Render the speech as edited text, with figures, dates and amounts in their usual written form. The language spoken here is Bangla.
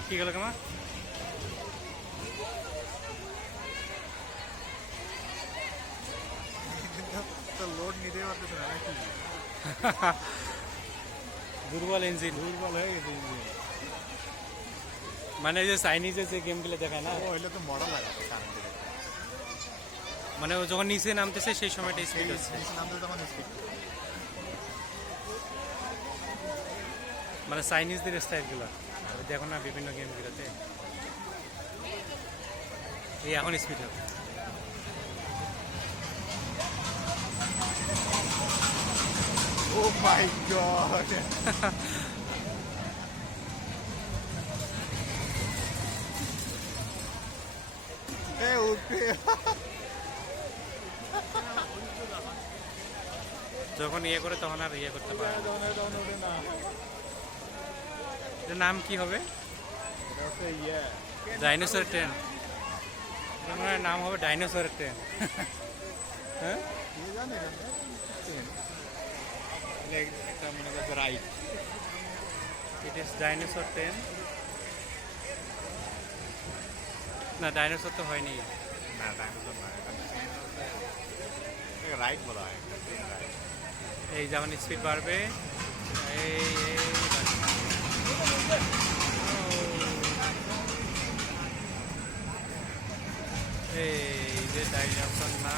আটকে গেল কেমন? লোড নিতে পারতেছে না নাকি? দুর্বল ইঞ্জিন, দুর্বল হয়ে গেছে ইঞ্জিন। মানে ওই যে চাইনিজের যে গেমগুলো দেখায় না, হইলে তো মডেল লাগাতো কারেন্টে। মানে ও যখন নিচে নামতেছে সেই সময়টা স্পিড হচ্ছে, নামতে তখন স্পিড। মানে চাইনিজদের স্টাইলগুলো দেখো না বিভিন্ন গেমগুলোতে। এই এখন স্পিড হবে। ও মাই গড, এ উঠে যখন ইয়ে করে তখন আর ইয়ে করতে পারে না। তখন ওঠে না। এটার নাম কি হবে? এটা হচ্ছে ইয়ে ডাইনোসর ট্রেন। মনে হয় নাম হবে ডাইনোসর ট্রেন। হ্যাঁ, কে জানে একটা মনে করছে right. It is dinosaur train. না, ডাইনোসর তো হয়নি। না ডাইনোসর না, এটা রাইট বলা হয়। এই যেমন স্পিড বাড়বে, এই এই যে ডাইনোসর না।